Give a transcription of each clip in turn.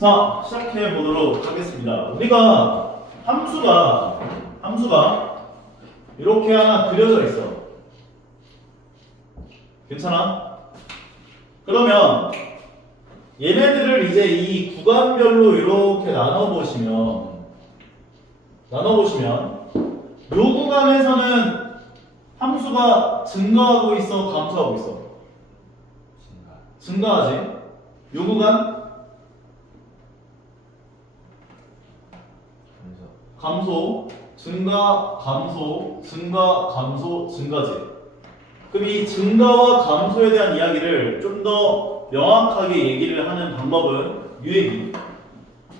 자, 시작해 보도록 하겠습니다. 우리가 함수가 이렇게 하나 그려져 있어. 괜찮아? 그러면 얘네들을 이제 이 구간별로 이렇게 나눠보시면 요 구간에서는 함수가 증가하고 있어, 감소하고 있어? 증가하지? 요 구간? 감소, 증가, 감소, 증가, 감소, 증가지. 그럼 이 증가와 감소에 대한 이야기를 좀 더 명확하게 얘기를 하는 방법은 유얘기.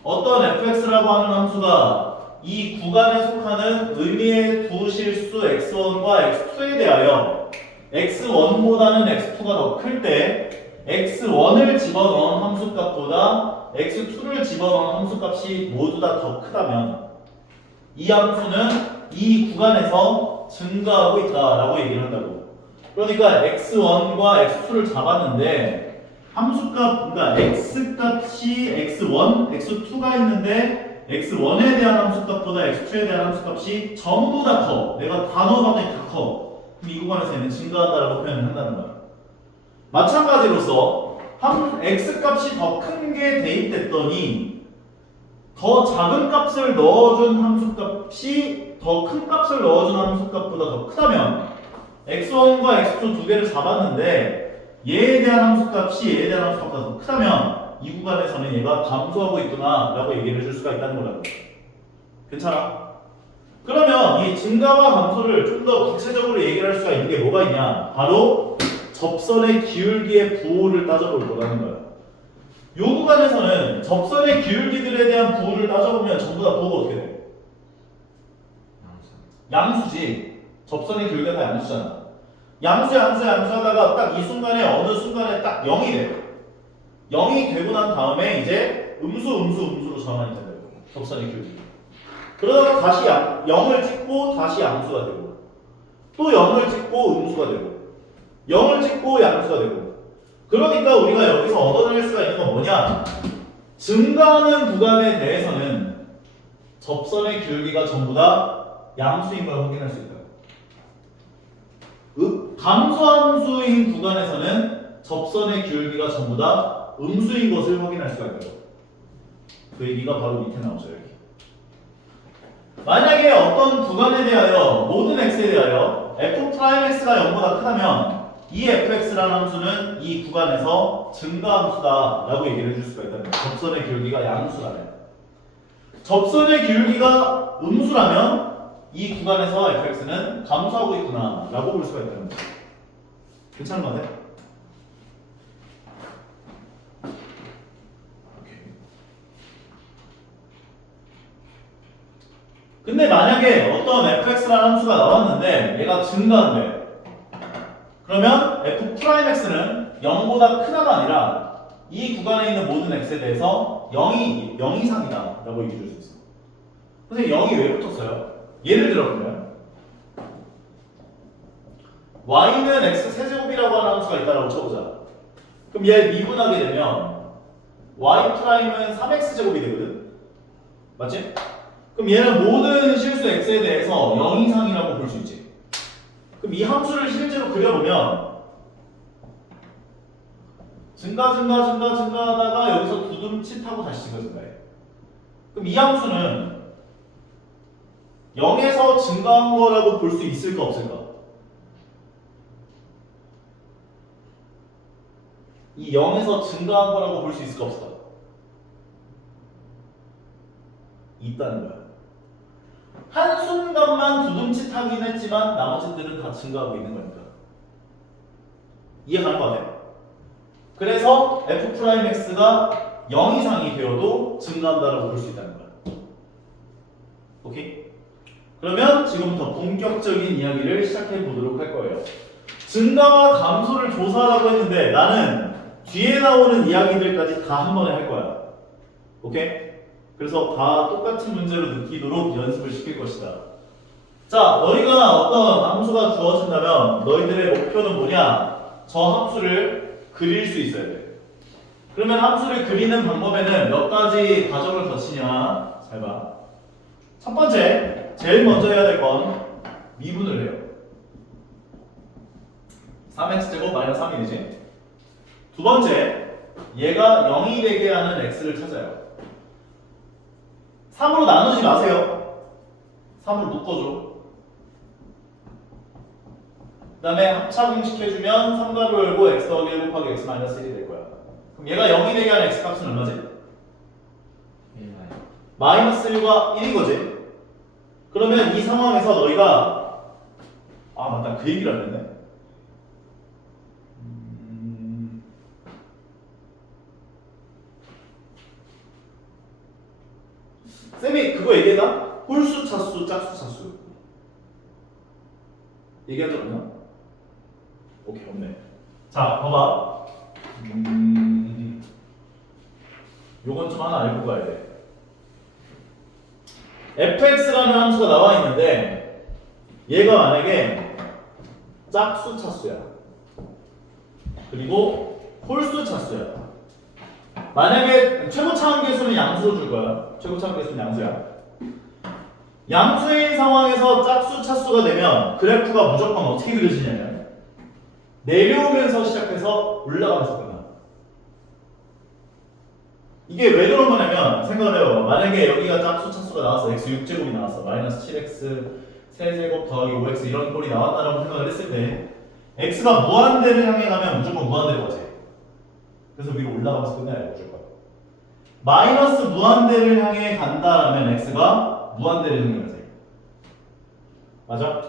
어떤 fx라고 하는 함수가 이 구간에 속하는 의미의 두 실수 x1과 x2에 대하여 x1보다는 x2가 더 클 때 x1을 집어넣은 함수값보다 x2를 집어넣은 함수값이 모두 다 더 크다면 이 함수는 이 구간에서 증가하고 있다라고 얘기를 한다고. 그러니까 x1과 x2를 잡았는데 함수값, 그러니까 x값이 x1, x2가 있는데 x1에 대한 함수값보다 x2에 대한 함수값이 전부 다 커. 내가 다 넣어봤더니 다 커. 그럼 이 구간에서 얘는 증가한다라고 표현을 한다는 거야. 마찬가지로서 x값이 더 큰 게 대입됐더니 더 작은 값을 넣어준 함수값이 더 큰 값을 넣어준 함수값보다 더 크다면 x1과 x2 두 개를 잡았는데 얘에 대한 함수값이 얘에 대한 함수값보다 더 크다면 이 구간에서는 얘가 감소하고 있구나 라고 얘기를 해줄 수가 있다는 거라고. 괜찮아? 그러면 이 증가와 감소를 좀 더 구체적으로 얘기를 할 수가 있는 게 뭐가 있냐? 바로 접선의 기울기의 부호를 따져볼 거라는 거야. 이 구간에서는 접선의 기울기들에 대한 부호를 따져보면 전부 다 부호가 어떻게 돼? 양수지. 접선의 기울기가 다 양수잖아. 양수 하다가 딱 이 순간에 어느 순간에 딱 0이 돼. 0이 되고 난 다음에 이제 음수로 전환이 된다고. 접선의 기울기. 그러다가 다시 0을 찍고 다시 양수가 되고 또 0을 찍고 음수가 되고 0을 찍고 양수가 되고. 그러니까 우리가 여기서 얻어낼 수가 있는 건 뭐냐? 증가하는 구간에 대해서는 접선의 기울기가 전부 다 양수인 걸 확인할 수 있다. 감소함수인 구간에서는 접선의 기울기가 전부 다 음수인 것을 확인할 수가 있다. 그 얘기가 바로 밑에 나오죠. 여기. 만약에 어떤 구간에 대하여 모든 x에 대하여 f'x가 0보다 크다면 이 fx라는 함수는 이 구간에서 증가함수다 라고 얘기를 해줄 수가 있다는 거예요. 접선의 기울기가 양수라면. 접선의 기울기가 음수라면 이 구간에서 fx는 감소하고 있구나 라고 볼 수가 있다는 거예요. 괜찮은 거 같아? 근데 만약에 어떤 fx라는 함수가 나왔는데 얘가 증가한대. 그러면 f'x는 0보다 크다가 아니라 이 구간에 있는 모든 x에 대해서 0 이상이다 라고 얘기해 줄 수 있어. 선생님 0이 왜 붙었어요? 예를 들어보면 y는 x 세제곱이라고 하는 함수가 있다라고 쳐보자. 그럼 얘 미분하게 되면 y''은 3x 제곱이 되거든. 맞지? 그럼 얘는 모든 실수 x에 대해서 0 이상이라고 볼 수 있지. 그럼 이 함수를 실제로 그려보면 증가하다가 여기서 두둠치 타고 다시 증가해. 그럼 이 함수는 0에서 증가한 거라고 볼 수 있을까 없을까? 이 0에서 증가한 거라고 볼 수 있을까 없을까? 있다는 거야. 한순간만 두둠치 타긴 했지만 나머지들은 다 증가하고 있는 거니까. 이해 가는 거 같아? 그래서 f'x가 0 이상이 되어도 증가한다라고 볼 수 있다는 거야. 오케이? 그러면 지금부터 본격적인 이야기를 시작해 보도록 할 거예요. 증가와 감소를 조사하라고 했는데 나는 뒤에 나오는 이야기들까지 다 한 번에 할 거야. 오케이? 그래서 다 똑같은 문제로 느끼도록 연습을 시킬 것이다. 자, 너희가 어떤 함수가 주어진다면 너희들의 목표는 뭐냐? 저 함수를 그릴 수 있어야 돼. 그러면 함수를 그리는 방법에는 몇 가지 과정을 거치냐? 잘 봐. 첫 번째, 제일 먼저 해야 될 건 미분을 해요. 3x제곱 마이너스 3이 되지. 두 번째, 얘가 0이 되게 하는 x를 찾아요. 3으로 나누지 마세요. 3으로 묶어줘. 그 다음에 합차공식 해주면 3가로 열고 x 더하기 1 곱하기 x 마이너스 1이 될 거야. 그럼 얘가 0이 되게 하는 x 값은 얼마지? 마이너스 1과 1인 거지. 그러면 이 상황에서 너희가 맞다, 그 얘기를 안 했네. 쌤이 그거 얘기했나? 홀수 차수, 짝수 차수 얘기한 적 없나? 오케이, 없네. 자, 봐봐. 요건 좀 하나 알고 가야 돼. fx라는 함수가 나와 있는데 얘가 만약에 짝수 차수야. 그리고 홀수 차수야. 만약에 최고차항 계수는 양수로 줄 거야. 최고차항 계수는 양수야. 양수인 상황에서 짝수 차수가 되면 그래프가 무조건 어떻게 그려지냐면 내려오면서 시작해서 올라가면서 끝나. 이게 왜 그런 거냐면 생각을 해요. 만약에 여기가 짝수 차수가 나왔어. x 6제곱이 나왔어. 마이너스 7x 세제곱 더하기 5x 이런 꼴이 나왔다라고 생각을 했을 때 x가 무한대를 향해 가면 무조건 무한대로 가지. 그래서 위로 올라가면서 끝나야 무조건. 마이너스 무한대를 향해 간다라면 x가 무한대를 향해 가지. 맞아?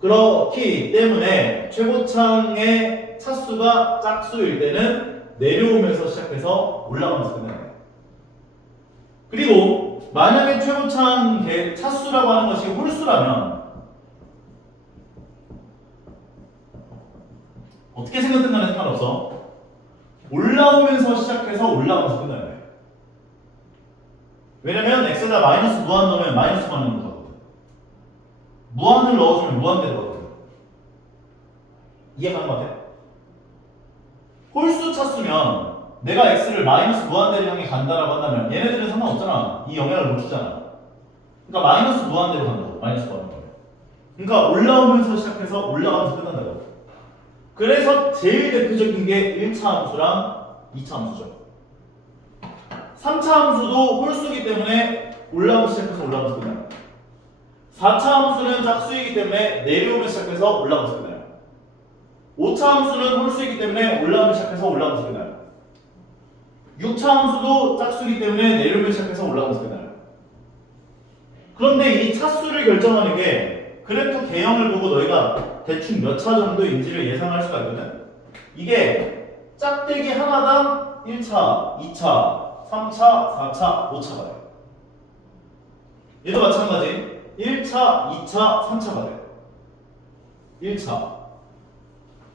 그렇기 때문에 최고창의 차수가 짝수일 때는 내려오면서 시작해서 올라가면서 끝나요. 그리고 만약에 최고창 차수라고 하는 것이 홀수라면 어떻게 생각된다는 상관없어. 올라오면서 시작해서 올라가면서 끝나요. 왜냐면 x에다 마이너스 무한 넣으면 마이너스 무한으로 가거든. 무한을 넣어주면 무한대로 가거든. 이해가는 것 같아? 홀수 차수면 내가 x를 마이너스 무한대를 향해 간다라고 한다면 얘네들은 상관없잖아. 이 영향을 못 주잖아. 그러니까 마이너스 무한대로 간다고. 마이너스 무한대로. 그러니까 올라오면서 시작해서 올라가면서 끝난다고. 그래서 제일 대표적인 게 1차 함수랑 2차 함수죠. 3차 함수도 홀수이기 때문에 올라오면서 시작해서 올라오면서 끝나요. 4차 함수는 짝수이기 때문에 내려오면서 시작해서 올라오면서 끝나요. 5차 함수는 홀수이기 때문에 올라오면서 시작해서 올라오면서 끝나요. 6차 함수도 짝수이기 때문에 내려오면서 시작해서 올라오면서 끝나요. 그런데 이 차수를 결정하는 게 그래프 개형을 보고 너희가 대충 몇 차 정도인지를 예상할 수가 있거든. 이게 짝대기 하나당 1차, 2차, 3차, 4차, 5차가 돼요. 얘도 마찬가지. 1차, 2차, 3차가 돼요. 1차,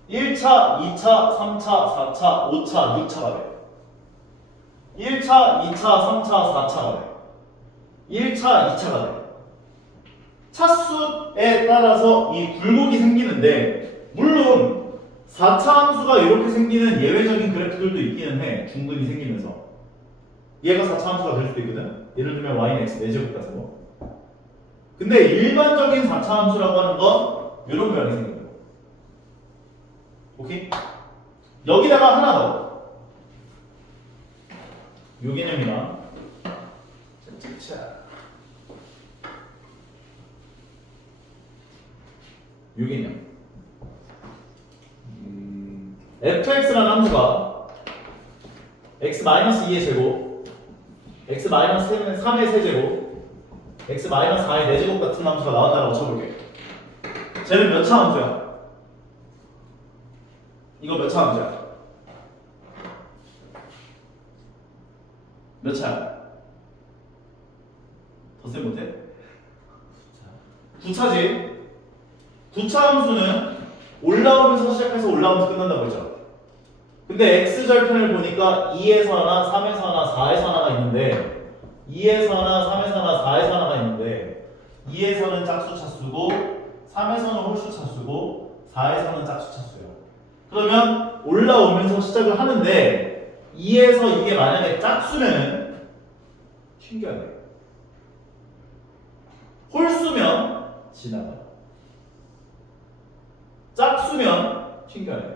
2차, 3차, 4차, 5차, 6차가 돼요. 1차, 2차, 3차, 4차가 돼요. 1차, 2차가 돼요. 차수에 따라서 이 굴곡이 생기는데 물론 4차 함수가 이렇게 생기는 예외적인 그래프들도 있기는 해. 중근이 생기면서 얘가 4차 함수가 될 수도 있거든. 예를 들면 y는 x 4제곱 같은 거. 근데 일반적인 4차 함수라고 하는 건 이런 모양이 생겨요. 오케이? 여기다가 하나 더. 요 개념이랑 요 개념. fx라는 함수가 x-2의 제곱, x-3의 세제곱, x-4의 4제곱 같은 함수가 나온다고 쳐볼게. 쟤는 몇 차 함수야? 이거 몇 차 함수야? 몇 차야? 더 쌤 못해? 9차지? 9차 함수는 올라오면서 시작해서 올라오면서 끝난다고 했죠. 근데 x절편을 보니까 2에서 하나, 3에서 하나, 4에서 하나가 있는데 2에서 하나, 3에서 하나, 4에서 하나가 있는데 2에서는 짝수 차수고 3에서는 홀수 차수고 4에서는 짝수 차수예요. 그러면 올라오면서 시작을 하는데 2에서 이게 만약에 짝수면은 튕겨야 돼. 홀수면 지나가. 짝수면 튕겨야 돼.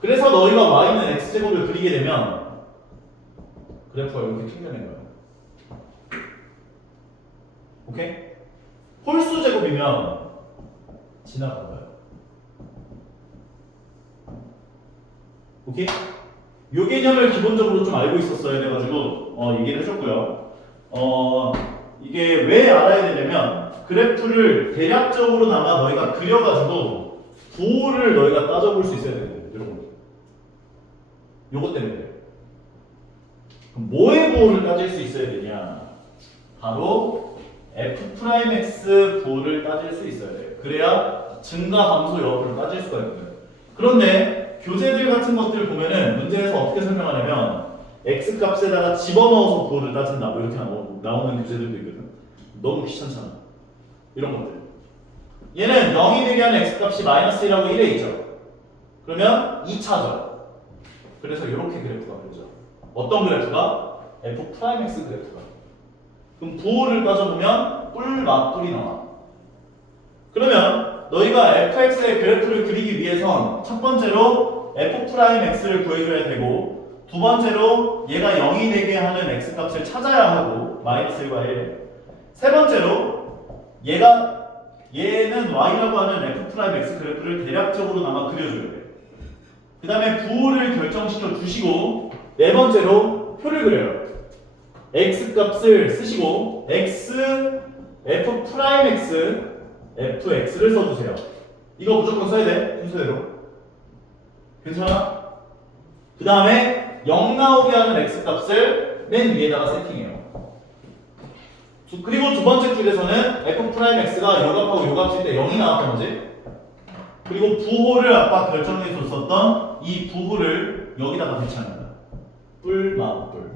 그래서 너희가 y는 x제곱을 그리게 되면 그래프가 이렇게 튕겨낸 거야. 오케이? 홀수 제곱이면 지나간 거야. 오케이? 요 개념을 기본적으로 좀 알고 있었어야 돼가지고 얘기를 해줬고요. 이게 왜 알아야 되냐면 그래프를 대략적으로나마 너희가 그려가지고 부호를 너희가 따져볼 수 있어야 되거든. 이런 거. 요것 때문에 그래요. 그럼 뭐의 부호를 따질 수 있어야 되냐? 바로 f'x 부호를 따질 수 있어야 돼요. 그래야 증가 감소 여부를 따질 수가 있거든. 그런데 교재들 같은 것들 보면은 문제에서 어떻게 설명하냐면 x 값에다가 집어넣어서 부호를 따진다 뭐 이렇게 나오는 교재들도 있거든. 너무 귀찮잖아. 이런 것들. 얘는 0이 되게 하는 x 값이 마이너스 1하고 1에 있죠. 그러면 2차죠. 그래서 이렇게 그래프가 그려져. 어떤 그래프가? f'x 그래프가. 그럼 부호를 따져보면 뿔 맞뿔이 나와. 그러면 너희가 fx의 그래프를 그리기 위해선 첫 번째로 f'x를 구해줘야 되고 두 번째로 얘가 0이 되게 하는 x 값을 찾아야 하고 마이너스 1과 1. 세 번째로 얘는 y라고 하는 f'x 그래프를 대략적으로나마 그려줘야 돼. 그 다음에 부호를 결정시켜 주시고 네 번째로 표를 그려요. x 값을 쓰시고 f'x fx를 써주세요. 이거 무조건 써야 돼. 순서대로. 괜찮아? 그 다음에 0 나오게 하는 x 값을 맨 위에다가 세팅해요. 그리고 두 번째 줄에서는 f'x가 요 값하고 요 값일 때 0이 나왔던 거지. 그리고 부호를 아까 결정해 줬었던 이 부호를 여기다가 배치하는 거야. 뿔, 맞뿔.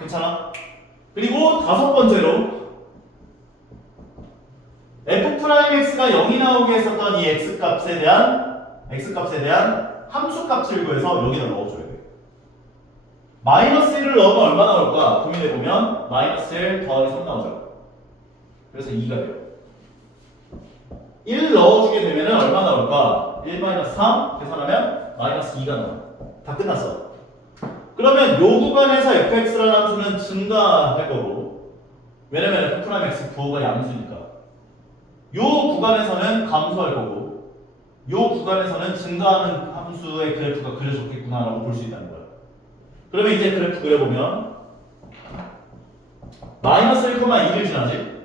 괜찮아? 그리고 다섯 번째로 f'x가 0이 나오게 했었던 이 x값에 대한 함수값을 구해서 여기다 넣어줘야 돼. 마이너스 1을 넣으면 얼마 나올까? 고민해보면 마이너스 1 더하기 3 나오죠. 그래서 2가 돼요. 1 넣어주게 되면 얼마 나올까? 1 마이너스 3 계산하면 마이너스 2가 나와. 다 끝났어. 그러면 요 구간에서 fx라는 함수는 증가할 거고 왜냐면 f'x 부호가 양수니까 요 구간에서는 감소할 거고 요 구간에서는 증가하는 함수의 그래프가 그려졌겠구나라고 볼 수 있다는 거야. 그러면 이제 그래프 그려보면 마이너스 1,2를 지나지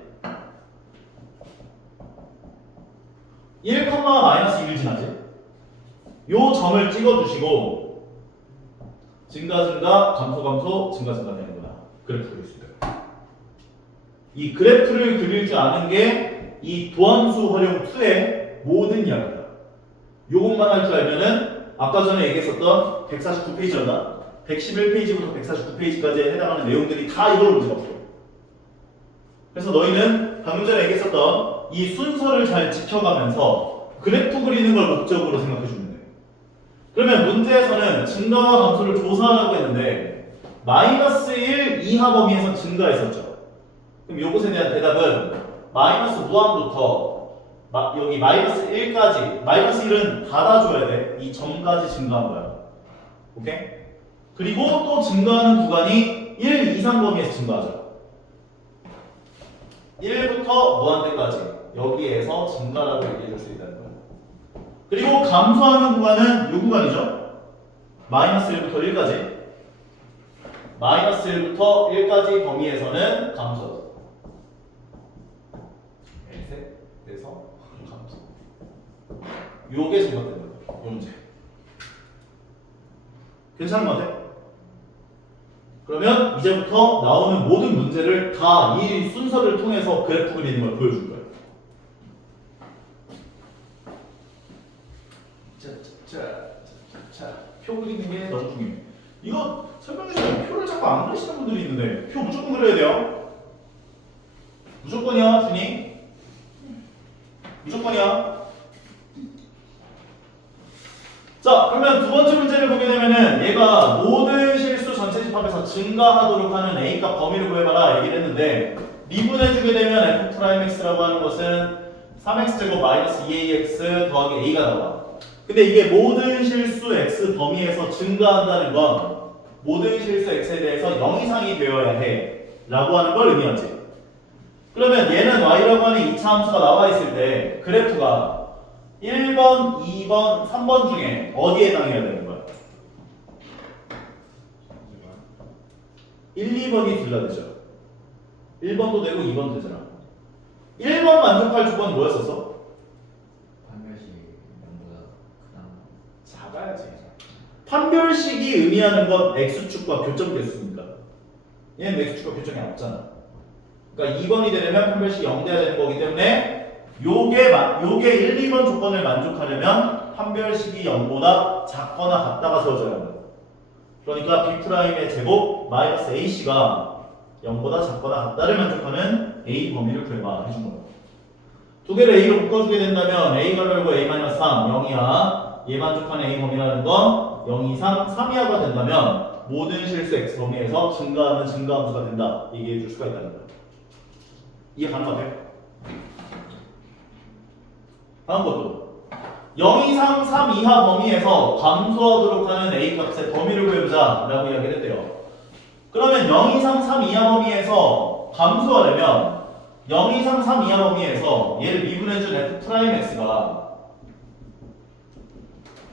1, 마이너스 2를 지나지 요 점을 찍어주시고 증가, 감소, 증가 되는구나. 그래프 그릴 수 있어요. 이 그래프를 그릴 줄 아는 게 이 도함수 활용 2의 모든 이야기다. 요것만 할 줄 알면은 아까 전에 얘기했었던 149페이지였나? 111페이지부터 149페이지까지에 해당하는 내용들이 다 이걸로 문제가 없어요. 그래서 너희는 방금 전에 얘기했었던 이 순서를 잘 지켜가면서 그래프 그리는 걸 목적으로 생각해주면 돼. 그러면 문제에서는 증가와 감소를 조사하라고 했는데 마이너스 1 이하 범위에서 증가했었죠. 그럼 요것에 대한 대답은 마이너스 무한부터 여기 마이너스 1까지 마이너스 1은 닫아줘야 돼. 이 점까지 증가한 거야. 오케이? 그리고 또 증가하는 구간이 1 이상 범위에서 증가하죠. 1부터 무한대까지 여기에서 증가라고 얘기해 줄 수 있다는 거야. 그리고 감소하는 구간은 이 구간이죠. 마이너스 1부터 1까지 마이너스 1부터 1까지 범위에서는 감소. 그래서 감소. 요게 증가되는 거예요. 요 문제. 괜찮은 것 같아? 그러면 이제부터 나오는 모든 문제를 다 이 순서를 통해서 그래프 그리는 걸 보여줄 거예요. 자, 표 그리는 게 너무 중요해. 이거 설명해 주면 표를 자꾸 안 그리시는 분들이 있는데 표 무조건 그려야 돼요. 무조건이야, 준이. 무조건이야. 자, 그러면 두 번째 문제를 보게 되면은 얘가 모든 실수 전체 집합에서 증가하도록 하는 A값 범위를 구해봐라 얘기를 했는데 미분해주게 되면 F'X라고 하는 것은 3X제곱 마이너스 2AX 더하기 A가 나와. 근데 이게 모든 실수 X 범위에서 증가한다는 건 모든 실수 X에 대해서 0 이상이 되어야 해 라고 하는 걸 의미하지. 그러면 얘는 Y라고 하는 2차 함수가 나와 있을 때 그래프가 1번, 2번, 3번 중에 어디에 해당해야 되는 거야? 1, 2번이 둘 다 되죠. 1번도 되고 2번도 되잖아. 1번 만족할 조건은 뭐였었어? 판별식 0보다 크다. 작아야지. 판별식이 의미하는 건 X축과 교점 개수입니다. 얘는 X축과 교점이 없잖아. 그러니까 2번이 되려면 판별식이 0 돼야 되는 거기 때문에 요게 1, 2번 조건을 만족하려면 판별식이 0보다 작거나 같다가 세워져야 한다. 그러니까 B'의 제곱 마이너스 AC가 0보다 작거나 같다를 만족하는 A 범위를 구해봐 해준 거야. 두 개를 A로 묶어주게 된다면 A가 결국 A-3, 0이하 얘 만족하는 A 범위라는 건 0 이상 3 이하가 된다면 모든 실수 X 범위에서 증가하는 증가함수가 된다 얘기해 줄 수가 있다는 거야. 이해 가능하세요? 다음 것도 0 이상 3 이하 범위에서 감소하도록 하는 A 값의 범위를 구해보자 라고 이야기를 했대요. 그러면 0 이상 3 이하 범위에서 감소하려면 0 이상 3 이하 범위에서 얘를 미분해준 F'X가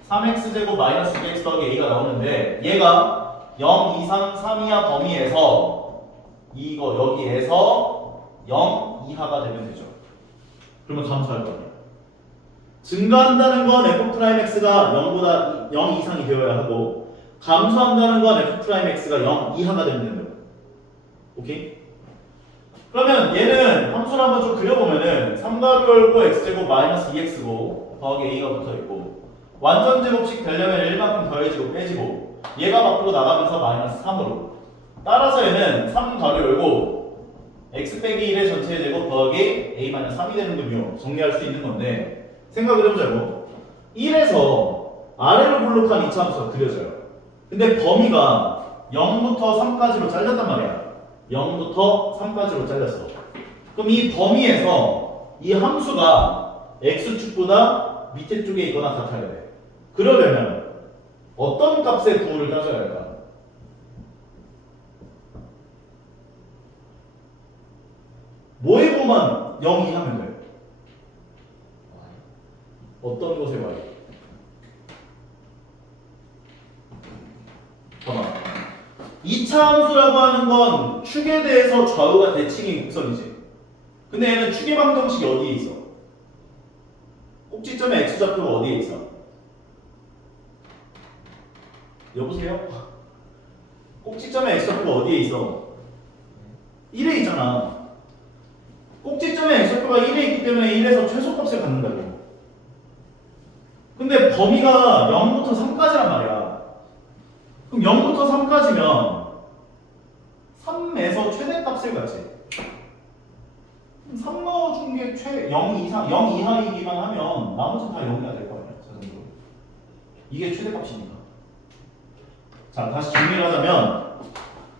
3X제곱 마이너스 2X 더하기 A가 나오는데 얘가 0 이상 3 이하 범위에서 여기에서 0 이하가 되면 되죠. 그러면 감소할 거예요. 증가한다는 건 F'X가 0보다 0 이상이 되어야 하고 감소한다는 건 F'X가 0 이하가 되면 된다. 오케이? 그러면 얘는 함수를 한번 좀 그려보면은 3괄호 열고 X제곱 마이너스 2X고 더하기 A가 붙어있고 완전 제곱식 되려면 1만큼 더해지고 빼지고 얘가 밖으로 나가면서 마이너스 3으로 따라서 얘는 3괄호 열고 X 빼기 1의 전체 제곱 더하기 A 마이너스 3이 되는 거며 정리할 수 있는 건데 생각을 해보자고. 1에서 아래로 블록한 2차 함수가 그려져요. 근데 범위가 0부터 3까지로 잘렸단 말이야. 0부터 3까지로 잘렸어. 그럼 이 범위에서 이 함수가 X축보다 밑에 쪽에 있거나 같아야 돼. 그러려면 어떤 값의 부호를 따져야 할까? 뭐의 부호만 0 이하면 돼? 어떤 곳에 와요? 봐봐. 2차 함수라고 하는 건 축에 대해서 좌우가 대칭인 곡선이지. 근데 얘는 축의 방정식이 어디에 있어? 꼭지점의 x좌표가 어디에 있어? 여보세요? 꼭지점의 x좌표가 어디에 있어? 1에 있잖아. 꼭지점의 x좌표가 1에 있기 때문에 1에서 최소값을 갖는다고. 근데 범위가 0부터 3까지란 말이야. 그럼 0부터 3까지면 3에서 최대값을 갖지. 3 넣어준 게 0 이상, 0 이하이기만 하면 나머지는 다 0이가 될 거 아니야. 자동으로. 이게 최대값이니까. 자, 다시 정리를 하자면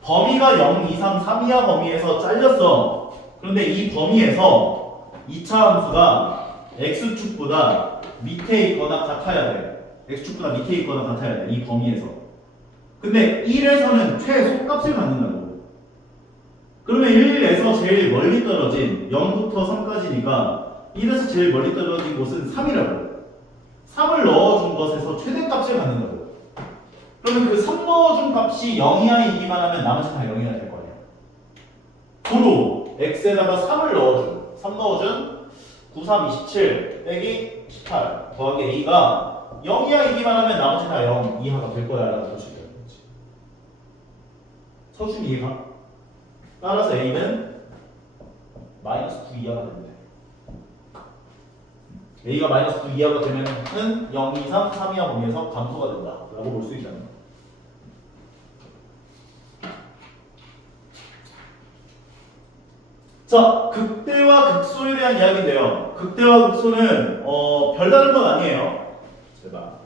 범위가 0 이상 3 이하 범위에서 잘렸어. 그런데 이 범위에서 2차 함수가 x축보다 밑에 있거나 같아야 돼. x축보다 밑에 있거나 같아야 돼. 이 범위에서. 근데 1에서는 최소값을 갖는다고. 그러면 1에서 제일 멀리 떨어진 0부터 3까지니까 1에서 제일 멀리 떨어진 곳은 3이라고. 3을 넣어준 것에서 최대값을 갖는다고. 그러면 그 3 넣어준 값이 0 이하이기만 하면 나머지는 다 0이가 될 거 아니야. 도로 x에다가 3을 넣어준 3 넣어준 9, 3, 27 빼기 18 더하기 a가 0 이하이기만 하면 나머지 다 0 이하가 될 거야 라고 볼 수 있다는 거지. 서준 이해가? 따라서 a는 마이너스 9 이하가 됩니다. a가 마이너스 9 이하가 되면은 0 이상 3 이하 범위에서 감소가 된다 라고 볼 수 있다는 거야. 자, 극대와 극소에 대한 이야기인데요. 극대와 극소는 별다른 건 아니에요. 제발.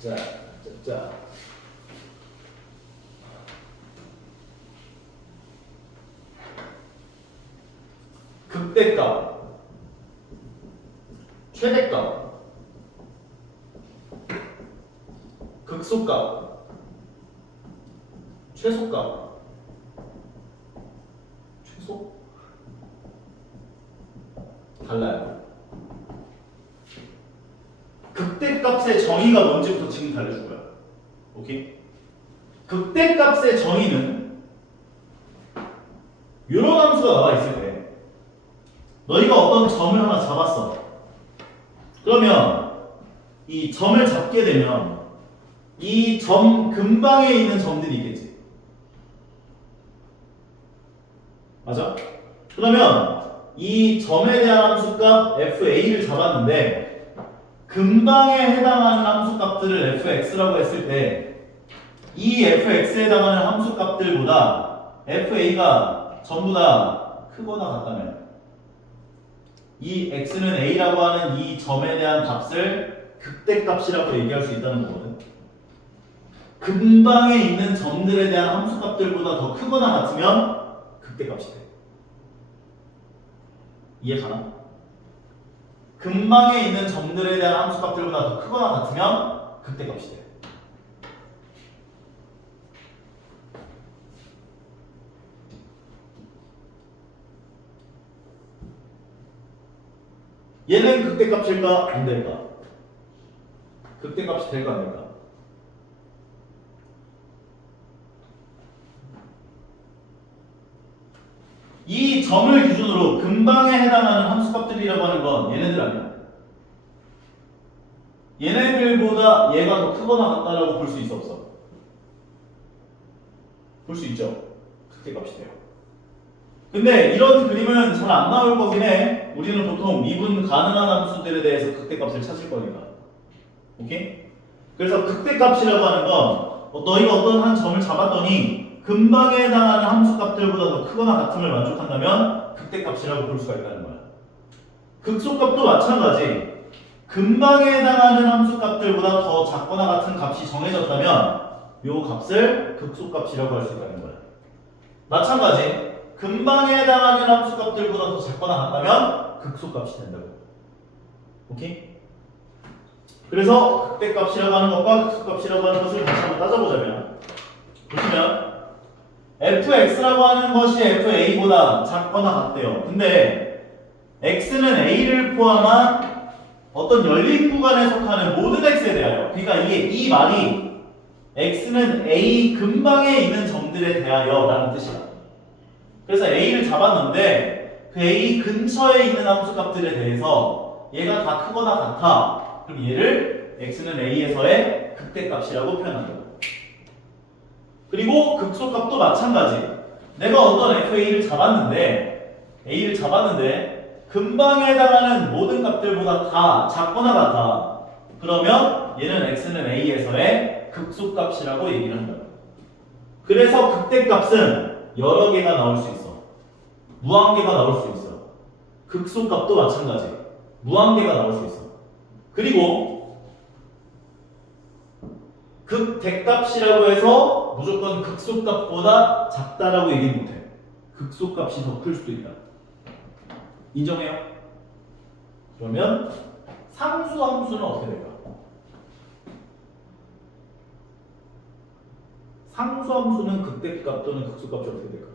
자. 극대값, 최대값, 극소값, 최소값, 최소? 달라요. 극대값의 정의가 뭔지부터 지금 알려줄 거야. 오케이? 극대값의 정의는 이런 함수가 나와 있을 때 너희가 어떤 점을 하나 잡았어. 그러면 이 점을 잡게 되면 이 점 근방에 있는 점들이 있겠지. 맞아? 그러면 이 점에 대한 함수값 fa를 잡았는데 근방에 해당하는 함수값들을 fx라고 했을 때 이 fx에 해당하는 함수값들보다 fa가 전부 다 크거나 같다면 이 x는 a라고 하는 이 점에 대한 값을 극대값이라고 얘기할 수 있다는 거거든. 근방에 있는 점들에 대한 함수값들보다 더 크거나 같으면 극대값이 돼. 이해 가나? 근방에 있는 점들에 대한 함수값들보다 더 크거나 같으면 극대값이 돼. 얘는 극대값일까? 안 될까? 극대값이 될까 안 될까? 이 점을 기준으로 근방에 해당하는 함수값들이라고 하는 건 얘네들 아니야. 얘네들보다 얘가 더 크거나 같다라고 볼 수 있어 없어? 볼 수 있죠. 극대값이 돼요. 근데 이런 그림은 잘 안 나올 거긴 해. 우리는 보통 미분 가능한 함수들에 대해서 극대값을 찾을 거니까. 오케이? 그래서 극대값이라고 하는 건 너희가 어떤 한 점을 잡았더니 근방에 해당하는 함수값들보다 더 크거나 같음을 만족한다면 극대값이라고 볼 수가 있다는 거야. 극소값도 마찬가지. 근방에 해당하는 함수값들보다 더 작거나 같은 값이 정해졌다면 이 값을 극소값이라고 할 수 있다는 거야. 마찬가지. 근방에 해당하는 함수값들보다 더 작거나 같다면 극소값이 된다고. 오케이? 그래서 극대값이라고 하는 것과 극소값이라고 하는 것을 다시 한번 따져보자면 보시면 fx라고 하는 것이 fa보다 작거나 같대요. 근데 x는 a를 포함한 어떤 열린 구간에 속하는 모든 x에 대하여, 그러니까 이 말이 x는 a 근방에 있는 점들에 대하여 라는 뜻이야. 그래서 a를 잡았는데 그 a 근처에 있는 함수값들에 대해서 얘가 다 크거나 같아. 그럼 얘를 x는 a에서의 극대값이라고 표현한다. 그리고 극소값도 마찬가지. 내가 어떤 fa를 잡았는데 근방에 해당하는 모든 값들보다 다 작거나 같아. 그러면 얘는 x는 a에서의 극소값이라고 얘기를 한다. 그래서 극대값은 여러 개가 나올 수 있어. 무한개가 나올 수 있어. 극소값도 마찬가지. 무한개가 나올 수 있어. 그리고 극대값이라고 해서 무조건 극소값보다 작다라고 얘기 못해. 극소값이 더 클 수도 있다. 인정해요? 그러면 상수 함수는 어떻게 될까? 상수 함수는 극대값 또는 극소값이 어떻게 될까?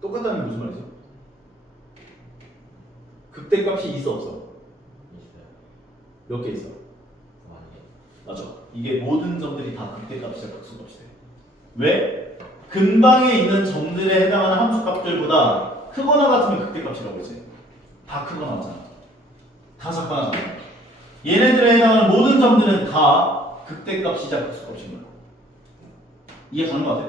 똑같다는 게 무슨 말이죠? 극대값이 있어 없어? 있어요. 몇 개 있어? 맞아. 이게 모든 점들이 다 극대값이자 극소값이 돼. 왜? 근방에 있는 점들에 해당하는 함수값들보다 크거나 같으면 극대값이라고 했지. 다 크거나 같잖아. 다 작거나 같잖아. 얘네들에 해당하는 모든 점들은 다 극대값이자 극소값인 거야. 이해 가는 거 같아?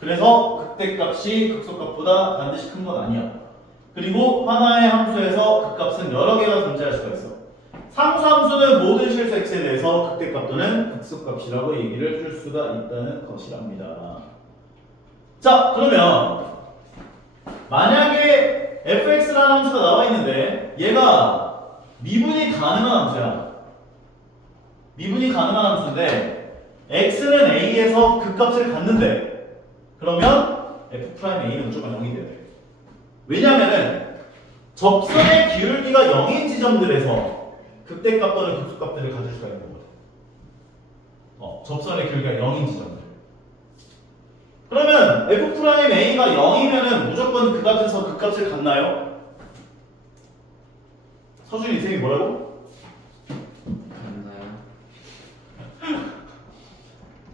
그래서 극대값이 극소값보다 반드시 큰 건 아니야. 그리고 하나의 함수에서 극값은 여러 개가 존재할 수가 있어. 상수함수는 모든 실수 x에 대해서 극대값 또는 극소값이라고 얘기를 할 수가 있다는 것이랍니다. 자, 그러면 만약에 fx라는 함수가 나와 있는데 얘가 미분이 가능한 함수야. 미분이 가능한 함수인데 x는 a에서 그 값을 갖는데 그러면 f'a는 무조건 0이 돼야 돼. 왜냐하면은 접선의 기울기가 0인 지점들에서 극대값 또는 극소값들을 가질 수가 있는 거거든. 접선의 기울기가 0인 지점들. 그러면 f'a가 0이면은 무조건 그 값에서 그 값을 갖나요? 서준이 쌤이 뭐라고?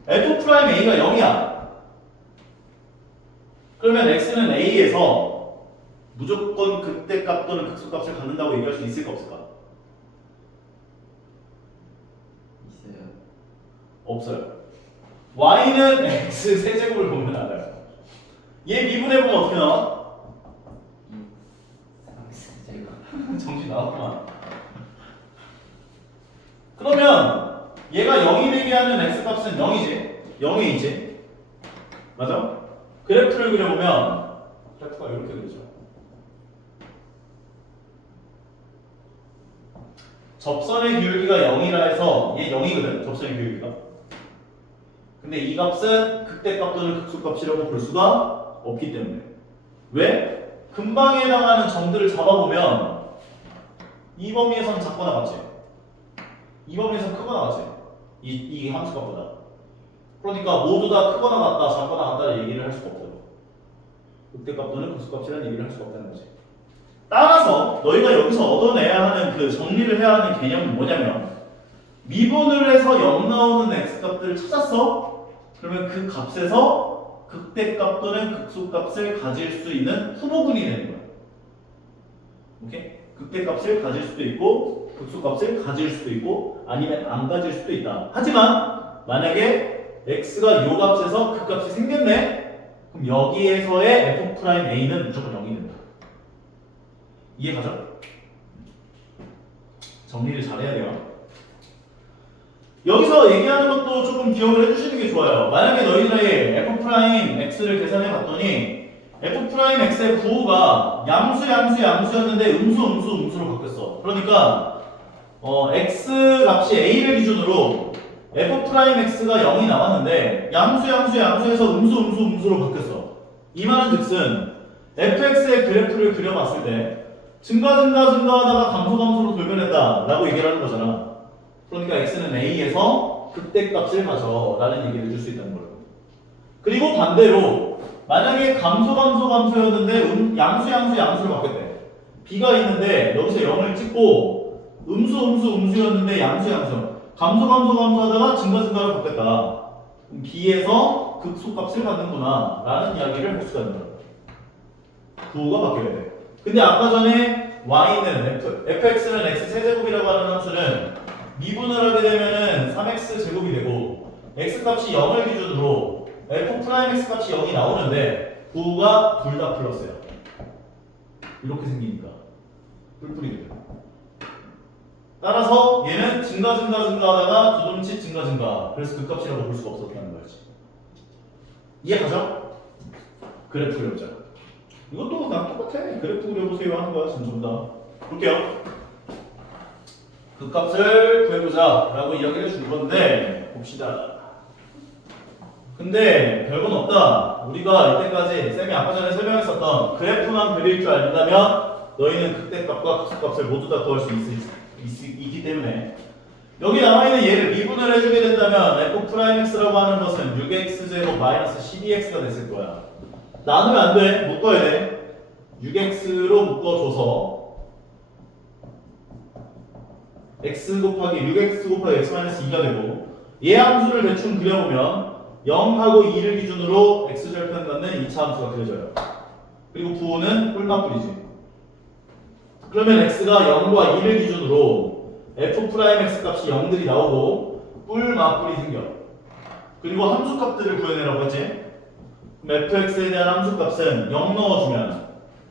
맞나요? f'a가 0이야. 그러면 x는 a에서 무조건 극대값 또는 극소값을 갖는다고 얘기할 수 있을까 없을까? 있어요. 없어요. y는 x 세제곱을 보면 알아요. 얘 미분해보면 어떻게 나와? 제가 정신 나왔구만. 그러면 얘가 0이 되게 하는 x값은 0이지? 0이지? 맞아? 그래프를 그려보면 그래프가 이렇게 그리죠. 접선의 기울기가 0이라 해서 얘 0이거든. 접선의 기울기가. 근데 이 값은 극대값 또는 극소값이라고 볼 수가 없기 때문에. 왜? 근방에 해당하는 점들을 잡아보면 이 범위에선 작거나 같지? 이 범위에선 크거나 같지? 이 함수값보다. 그러니까 모두 다 크거나 같다, 작거나 같다를 얘기를 할 수가 없어요. 극대값 또는 극소값이라는 얘기를 할 수가 없다는 거지. 따라서 너희가 여기서 얻어내야 하는 그 정리를 해야 하는 개념은 뭐냐면 미분을 해서 0 나오는 x값들을 찾았어? 그러면 그 값에서 극대값 또는 극소값을 가질 수 있는 후보군이 되는 거야. 오케이? 극대값을 가질 수도 있고 극소값을 가질 수도 있고 아니면 안 가질 수도 있다. 하지만 만약에 x가 요 값에서 그 값이 생겼네? 그럼 여기에서의 f'a는 무조건 0이 된다. 이해가죠? 정리를 잘해야 돼요. 여기서 얘기하는 것도 조금 기억을 해주시는 게 좋아요. 만약에 너희들이 f'x를 계산해 봤더니 f'x의 부호가 양수였는데 음수로 바뀌었어. 그러니까 x 값이 a를 기준으로 f'x가 0이 나왔는데 양수에서 음수로 바뀌었어. 이 말은 즉슨 fx의 그래프를 그려봤을 때 증가하다가 감소로 돌변한다 라고 얘기를 하는 거잖아. 그러니까 x는 a에서 극대값을 가져 라는 얘기를 해줄 수 있다는 거예요. 그리고 반대로 만약에 감소였는데 양수로 바뀌었대. b가 있는데 여기서 0을 찍고 음수였는데 양수 감소하다가 증가로 바뀌었다. 그럼 b에서 극소값을 갖는구나 라는 이야기를 할 수가 있는 거예요. 부호가 바뀌어야 돼. 근데 아까 전에 y는 fx는 x 세제곱이라고 하는 함수는 미분을 하게 되면은 3x 제곱이 되고 x 값이 0을 기준으로 f'x 값이 0이 나오는데 부호가 둘 다 플러스야. 이렇게 생기니까 뿔뿔이 돼요. 따라서 얘는 증가하다가 두둠치 증가. 그래서 그 값이라고 볼 수가 없었다는 거지. 이해가죠? 그래프 그려보자. 이것도 그냥 똑같아. 그래프 그려보세요 하는 거야. 전부 다. 볼게요. 그 값을 구해보자 라고 이야기를 줄 건데 봅시다. 근데 별건 없다. 우리가 이때까지 쌤이 아까 전에 설명했었던 그래프만 그릴 줄 안다면 너희는 극대값과 극소값을 모두 다 구할 수 있기 때문에 여기 나와있는 얘를 미분을 해주게 된다면 f'x라고 하는 것은 6x제곱 마이너스 12x가 됐을 거야. 나누면 안 돼. 묶어야 돼. 6x로 묶어줘서 x 곱하기 6x 곱하기 x 마이너스 2가 되고 얘 함수를 대충 그려보면 0하고 2를 기준으로 x절편 갖는 2차 함수가 그려져요. 그리고 부호는 뿔맞뿔이지. 그러면 x가 0과 2를 기준으로 f'x 값이 0들이 나오고 뿔맞뿔이 생겨. 그리고 함수값들을 구해내라고 했지. 그럼 fx에 대한 함수값은 0 넣어주면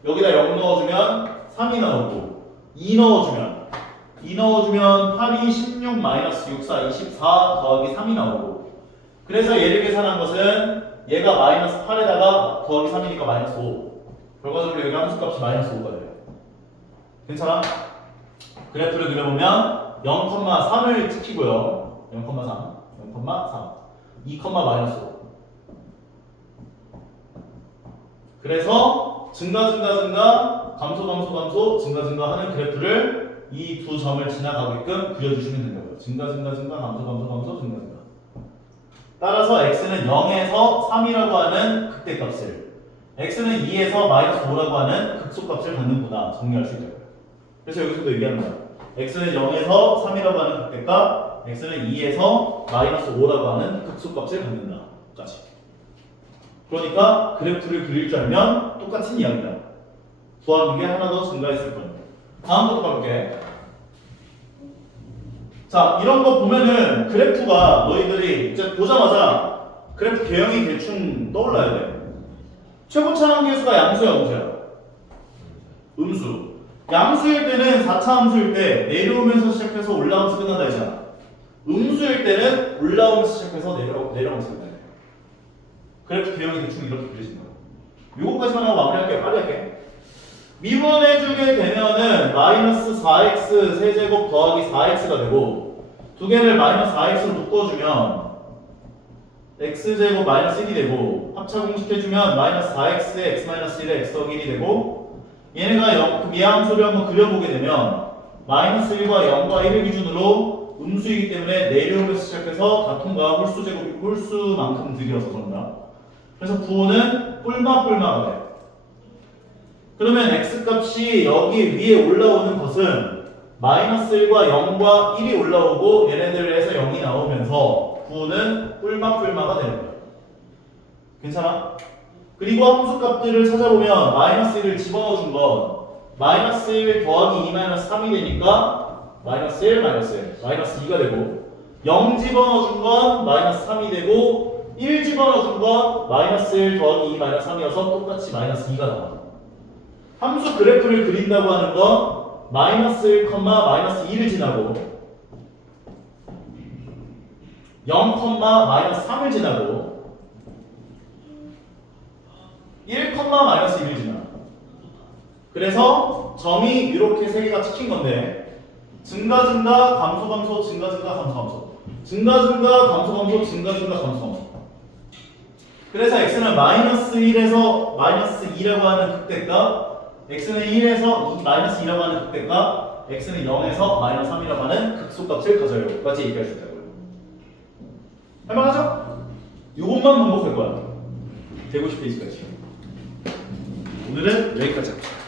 여기다 0 넣어주면 3이 나오고 2 넣어주면 8이 16 마이너스 64 24 더하기 3이 나오고 그래서 얘를 계산한 것은 얘가 마이너스 8에다가 더하기 3이니까 마이너스 5 결과적으로 여기 함수값이 마이너스 5가 돼요. 괜찮아? 그래프를 그려보면 0,3을 찍히고요. 0,3, 0,3, 2, 마이너스 5. 그래서 증가, 감소, 증가 하는 그래프를 이 두 점을 지나가게끔 그려주시면 된다고요. 증가, 감소, 증가. 따라서 x는 0에서 3이라고 하는 극대값을, x는 2에서 마이너스 5라고 하는 극소값을 갖는구나 정리할 수 있다고요. 그래서 여기서도 얘기하는 거야. x는 0에서 3이라고 하는 극대값, x는 2에서 마이너스 5라고 하는 극소값을 갖는다. 까지. 그러니까 그래프를 그릴 줄 알면 똑같은 이야기다. 구하는 게 하나 더 증가했을 거예요. 다음 것도 가볼게. 자, 이런 거 보면은 그래프가 너희들이 이제 보자마자 그래프 개형이 대충 떠올라야 돼. 최고 차항계수가 양수야, 음수야? 음수. 양수일 때는 4차 함수일 때 내려오면서 시작해서 올라오면서 끝난다 했잖아. 음수일 때는 올라오면서 시작해서 내려오면서 끝난다. 그래프 개형이 대충 이렇게 그려진다. 요거까지만 하고 마무리할게요. 빨리 할게. 미분해주게 되면은 마이너스 4x 세제곱 더하기 4x가 되고, 두 개를 마이너스 4x로 묶어주면 x제곱 마이너스 1이 되고, 합차 공식해주면 마이너스 4x에 x 마이너스 1에 x 더하기 1이 되고, 얘네가 미함수를 한번 그려보게 되면 마이너스 1과 0과 1을 기준으로 음수이기 때문에 내려오면서 시작해서 다통과 홀수만큼 들여서 전다. 그래서 부호는 뿔마가 돼. 그러면 x값이 여기 위에 올라오는 것은 마이너스 1과 0과 1이 올라오고 얘네들에서 0이 나오면서 부호는 뿔마가 되는 거야. 괜찮아? 그리고 함수값들을 찾아보면 마이너스 1을 집어넣어준 건 마이너스 1 더하기 2 마이너스 3이 되니까 마이너스 1 마이너스 2가 되고, 0 집어넣어준 건 마이너스 3이 되고, 1 집어넣어준 건 마이너스 1 더하기 2 마이너스 3이어서 똑같이 마이너스 2가 나와. 함수 그래프를 그린다고 하는 건 마이너스 1, 마이너스 2를 지나고 0, 마이너스 3을 지나고 1, 마이너스 1을 지나. 그래서 점이 이렇게 세 개가 찍힌 건데, 증가, 감소, 증가, 감소. 증가, 감소. 그래서 x는 마이너스 1에서 마이너스 2라고 하는 극대값, x는 1에서 마이너스 2라고 하는 극대값, x는 0에서 마이너스 3이라고 하는 극소값을 가져요. 까지 얘기할 수 있다고요. 할만하죠? 이것만 반복할 거야. 150페이지까지. 오늘은 여기까지 합시다.